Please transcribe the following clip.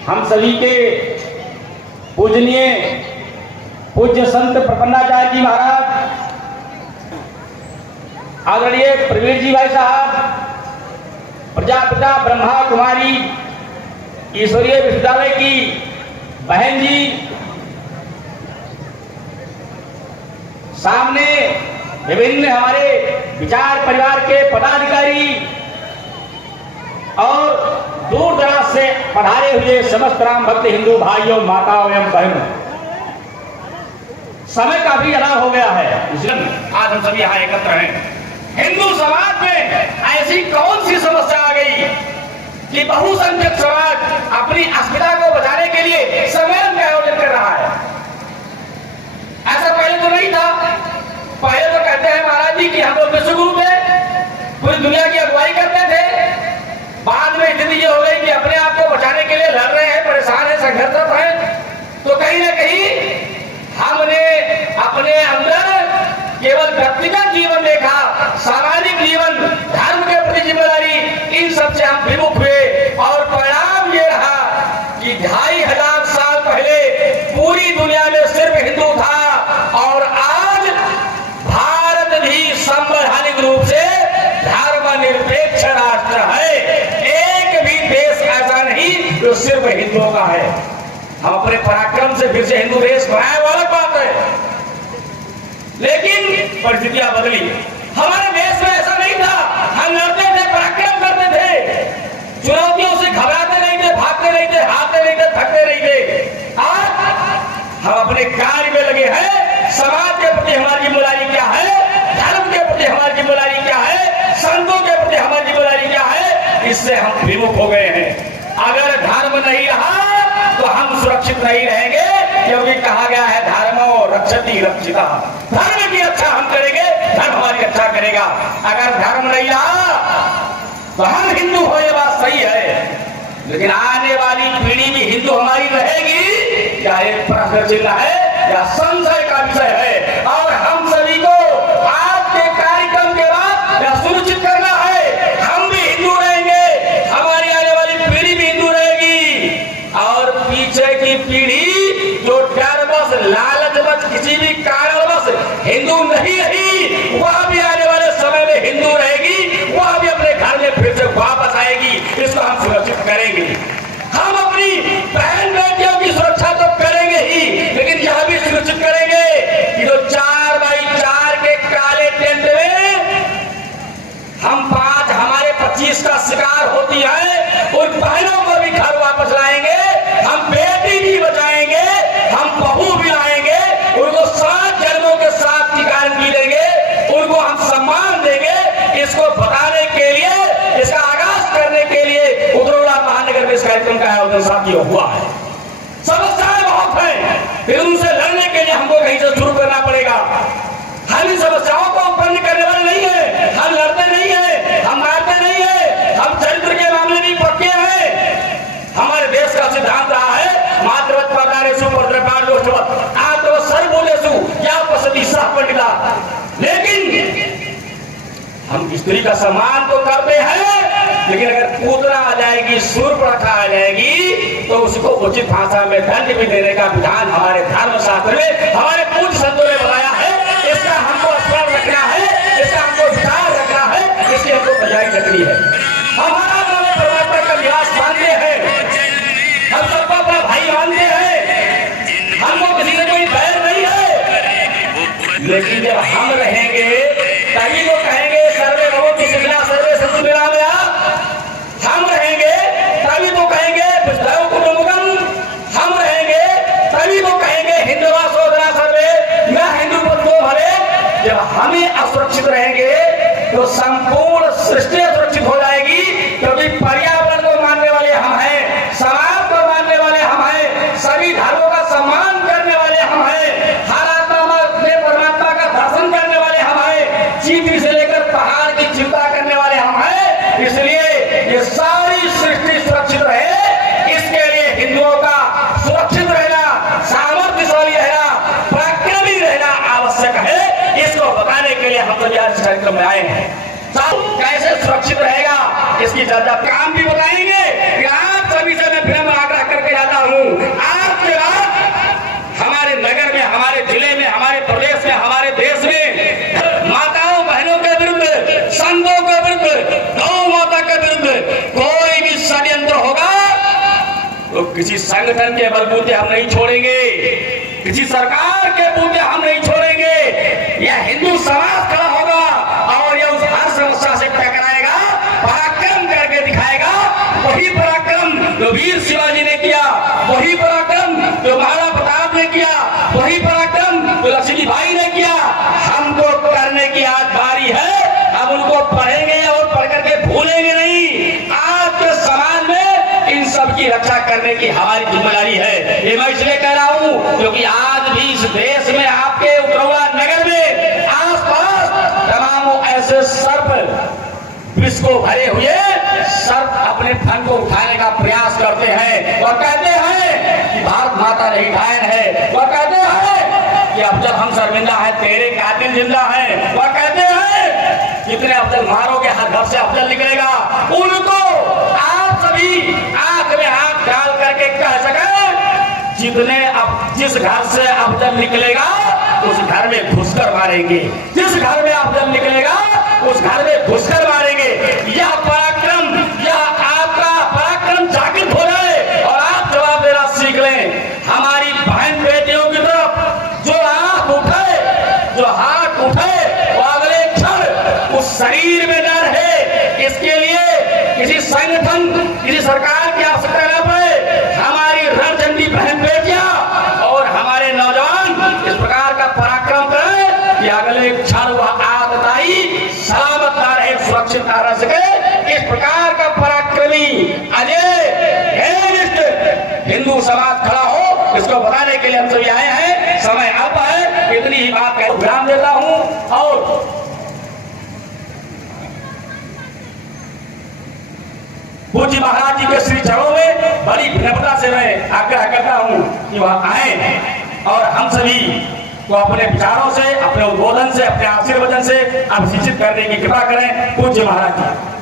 हम सभी के पूजनीय पूज्य संत प्रपन्नाचार्य जी महाराज, आदरणीय प्रवीर जी भाई साहब, प्रजापिता ब्रह्मा कुमारी ईश्वरीय विश्वविद्यालय की बहन जी, सामने विभिन्न हमारे विचार परिवार के पदाधिकारी और दूर दराज से पधारे हुए समस्त राम भक्त हिंदू भाइयों, माताओं एवं बहनों, समय काफी ज्यादा हो गया है, इसलिए आज हम सभी यहाँ एकत्र हैं। हिंदू समाज में ऐसी कौन सी समस्या आ गई कि बहुसंख्यक समाज अपनी अस्मिता को बचाने के लिए सम्मेलन का आयोजन कर रहा है? ऐसा पहले तो नहीं था। पहले तो कहते हैं महाराज जी कि हम लोग विश्व गुरु थे, पूरी दुनिया की अगुवाई करते थे। बाद में स्थिति ये हो गई कि अपने आप को बचाने के लिए लड़ रहे हैं, परेशान है, संघर्षरत है, तो कहीं ना कहीं हमने अपने अंदर केवल व्यक्तिगत जीवन देखा, सामाजिक जीवन, धर्म के प्रति जिम्मेदारी, इन सबसे हम विमुख हुए और परिणाम ये रहा कि 2500 साल पहले पूरी दुनिया में सिर्फ हिंदू था और आज भारत भी संवैधानिक रूप से धर्मनिरपेक्ष राष्ट्र है। एक भी देश ऐसा नहीं जो सिर्फ हिंदुओं का है। हम अपने पराक्रम से फिर से हिंदू देश बनाए, वो अलग बात है, लेकिन परिस्थितियां बदली। हमारे देश में ऐसा नहीं था। हम लड़ते थे, पराक्रम करते थे, चुनौतियों से घबराते नहीं थे, भागते नहीं थे, हारते नहीं थे, थकते नहीं थे। आज हम अपने कार्य में लगे हैं। समाज के प्रति हमारी जिम्मेदारी क्या है, धर्म के प्रति हमारी जिम्मेदारी क्या है, संतों के प्रति हमारी जिम्मेदारी क्या है, इससे हम विमुख हो गए हैं। अगर धर्म नहीं रहा तो हम सुरक्षित नहीं रहेंगे, क्योंकि कहा गया है धर्मो रक्षति रक्षिता। धर्म की रक्षा हम करेंगे, धर्म हमारी रक्षा करेगा। अगर धर्म नहीं रहा तो हम हिंदू हो, ये बात सही है, लेकिन आने वाली पीढ़ी भी हिंदू हमारी रहेगी या एक प्रश्न चिन्ह है या संशय का विषय है। और हम सभी को आज के कार्यक्रम के बाद यह सुनिश्चित करना है हम भी हिंदू रहेंगे, हमारी आने वाली पीढ़ी भी हिंदू रहेगी। और पीछे की पीढ़ी जो डरवश, लालचवश, किसी भी कारणवश हिंदू नहीं रही, वह भी आने वाले समय में हिंदू रहेगी, वह भी अपने घर में फिर से वापस आएगी। इसको हम सुरक्षित करेंगे। हम अपनी बहन बेटियों की सुरक्षा तो करेंगे ही, लेकिन यह भी सुनिश्चित करेंगे कि जो 4x4 के काले टेंट में हम 5 हमारे 25 का शिकार होती है, उन बहनों को भी घर वापस लाएंगे। हम बेटी भी बचाएंगे, हम बहू भी लाएंगे, उनको 7 जन्मों के साथ की गारंटी देंगे, उनको हम सम्मान देंगे। इसको बताने के लिए, इसका आगाज करने के लिए उधरोड़ा महानगर में इस कार्यक्रम का आयोजन साथियों हुआ है। समस्याएं बहुत हैं, फिर उनसे लड़ने के लिए हमको कहीं से शुरू करना पड़ेगा। हम इन समस्याओं को उत्पन्न करने वाले नहीं है, हम लड़ते नहीं है, हम मारते नहीं है, हम चरित्र के मामले में पक्के हैं। हमारे देश का सिद्धांत रहा है मातृवत पादारेषु परद्रव्याणोष्ठवत् आत्म सर्वभूतेषु या उपसति सह पंडिता। लेकिन हम स्त्री का सम्मान तो करते हैं, लेकिन अगर पूतना आ जाएगी, शूर्पणखा आ जाएगी, तो उसको उचित भाषा में दंड भी देने का विधान हमारे धर्म शास्त्र में, हमारे पूज्य संतों ने बताया है। इसका हमको स्मरण रखना है, इसका हमको विचार रखना है, इसकी हमको बजाय रखनी है। हमारा परमात्मा का निवास मानते हैं, हम सबको अपना भाई मानते हैं, हमको किसी से कोई बैर नहीं है, लेकिन जब हम रहेंगे तभी तो कहेंगे सर्वे भवन्तु सुखिनः सर्वे सन्तु निरामयाः। हम रहेंगे तभी तो कहेंगे वसुधैव कुटुम्बकम्। हम रहेंगे तभी तो कहेंगे हिन्दवा सोदरा सर्वे न हिंदू बंधो भवे। जब हमें असुरक्षित रहेंगे तो संपूर्ण सृष्टि असुरक्षित हो जाएगी, क्योंकि पर्यावरण को मानने वाले हम हैं, समाज को मानने वाले हम हैं, सभी धर्मों का सम्मान करने वाले हम हैं, हर आत्मा में परमात्मा का दर्शन करने वाले हम हैं, चींटी से लेकर पहाड़ की चिंता करने वाले हम हैं। इसलिए ये सारी सृष्टि सुरक्षित रहे, इसके लिए हिंदुओं का सुरक्षित रहना, सामर्थ्यशाली रहना, पराक्रमी रहना आवश्यक है। इसको बताने के लिए हम तो इस कार्यक्रम में आए हैं। कैसे सुरक्षित रहेगा इसकी चर्चा, काम भी बताएंगे कि आप सभी से मैं फिर आग्रह करके तो किसी संगठन के बलबूते हम नहीं छोड़ेंगे, किसी सरकार के बूते हम नहीं छोड़ेंगे। यह हिंदू समाज खड़ा होगा और यह उस हर समस्या से टकराएगा, पराक्रम करके दिखाएगा। वही पराक्रम जो वीर शिवाजी ने किया, वही पराक्रम जो महाराणा प्रताप ने किया, वही पराक्रम जो लक्ष्मीबाई ने किया। हमको करने की आज बारी है। हम उनको पढ़ेंगे और पढ़ करके भूलेंगे नहीं। आज के समाज में इन सब की रक्षा करने की हमारी जिम्मेदारी है। ये मैं इसलिए कह रहा हूँ क्योंकि आज भी इस देश में आपके उतरौला नगर में आसपास तमाम ऐसे सर्प विष को भरे हुए सर्प अपने फन को उठाने का प्रयास करते हैं और कहते हैं कि भारत माता नहीं घायल है। वह कहते हैं कि अफजल हम शर्मिंदा है, तेरे कातिल जिंदा है। वह कहते हैं कितने अफजल मारोगे, हर घर से अफजल निकलेगा। उनको आप सभी आंख में हाथ डाल करके कह सके जिस घर से अफजल निकलेगा उस घर में घुसकर मारेंगे, जिस घर में अफजल निकलेगा उस घर में घुसकर मारेंगे। यह पराक्रम, यह आपका पराक्रम जागृत हो जाए और आप जवाब देना सीख लें। हमारी बहन बेटियों की तरफ जो आंख उठे, जो हाथ उठे, वो अगले क्षण उस शरीर में न रहे। इसके लिए किसी संगठन, किसी सरकार की आवश्यकता न पड़े। हमारी रणचंडी बहन बेटियां और हमारे नौजवान इस प्रकार का पराक्रम करें कि अगले क्षण वह आतताई सलामत ना रहे, सुरक्षित ना रह सके। इस प्रकार का पराक्रमी अजय हिंदू समाज खड़ा हो, इसको बताने के लिए हम सभी आए हैं। समय अब है, इतनी ही बात का विराम देता हूं और पूज्य महाराज जी के श्री चरणों में बड़ी विनम्रता से मैं आग्रह करता हूं कि वह आए और हम सभी को अपने विचारों से, अपने उद्बोधन से, अपने आशीर्वचन से अभिषिक्त करने की कृपा करें। पूज्य महाराज जी।